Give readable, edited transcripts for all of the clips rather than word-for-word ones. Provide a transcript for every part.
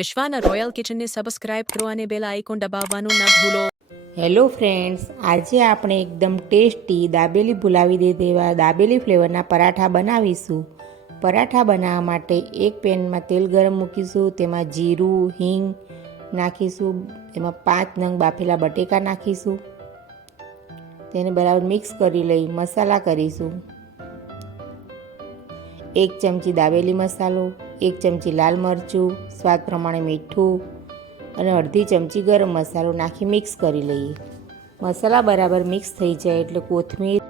વિશ્વાના royal કિચનને subscribe કરો અને bell icon દબાવવાનું ન ભૂલો. હેલો ફ્રેન્ડ્સ, આજે આપણે એકદમ ટેસ્ટી દાબેલી ભૂલાવી દે તેવા દાબેલી ફ્લેવરના પરાઠા બનાવીશું. પરાઠા બનાવવા માટે એક પેનમાં તેલ ગરમ મૂકીશું. તેમાં જીરું, હિંગ નાખીશું. તેમાં 5 નંગ બાફેલા બટેકા નાખીશું. તેને બરાબર મિક્સ કરી લઈ મસાલા કરીશું. 1 ચમચી દાબેલી મસાલો, 1 ચમચી લાલ મરચું, સ્વાદ પ્રમાણે મીઠું અને અડધી ચમચી ગરમ મસાલો નાખી મિક્સ કરી લઈએ. મસાલા બરાબર મિક્સ થઈ જાય એટલે કોથમીર,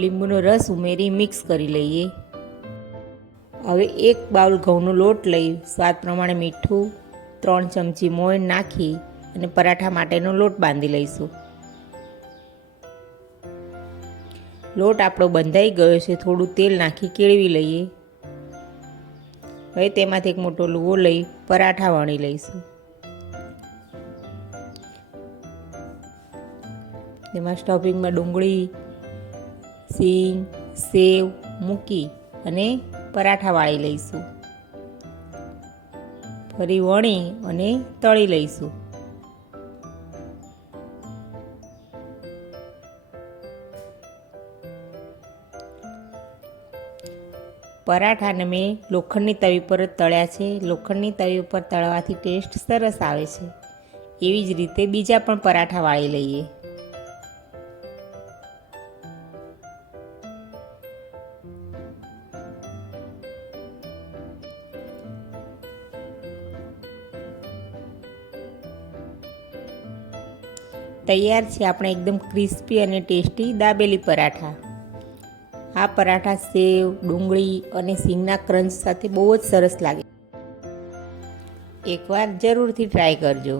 લીંબુનો રસ ઉમેરી મિક્સ કરી લઈએ. હવે 1 બાઉલ ઘઉંનો લોટ લઈ સ્વાદ પ્રમાણે મીઠું, 3 ચમચી મોણ નાખી અને પરાઠા માટેનો લોટ બાંધી લઈશું. લોટ આપણો બંધાઈ ગયો છે. થોડું તેલ નાખી કેળવી લઈએ. હવે તેમાંથી એક મોટો લુવો લઈ પરાઠા વણી લઈશું. તેમાં સ્ટફિંગમાં ડુંગળી, સિંગ, સેવ મૂકી અને પરાઠા વાળી લઈશું. ફરી વણી અને તળી લઈશું. પરાઠાને મેં લોખંડની તવી પર જ તળ્યા છે. લોખંડની તવી ઉપર તળવાથી ટેસ્ટ સરસ આવે છે. એવી જ રીતે બીજા પણ પરાઠા વાળી લઈએ. તૈયાર છે આપણે એકદમ ક્રિસ્પી અને ટેસ્ટી દાબેલી પરાઠા. આ પરાઠા સેવ, ડુંગળી અને સિંગના ક્રંચ સાથે બહુ જ સરસ લાગે. એકવાર જરૂરથી ટ્રાય કરજો.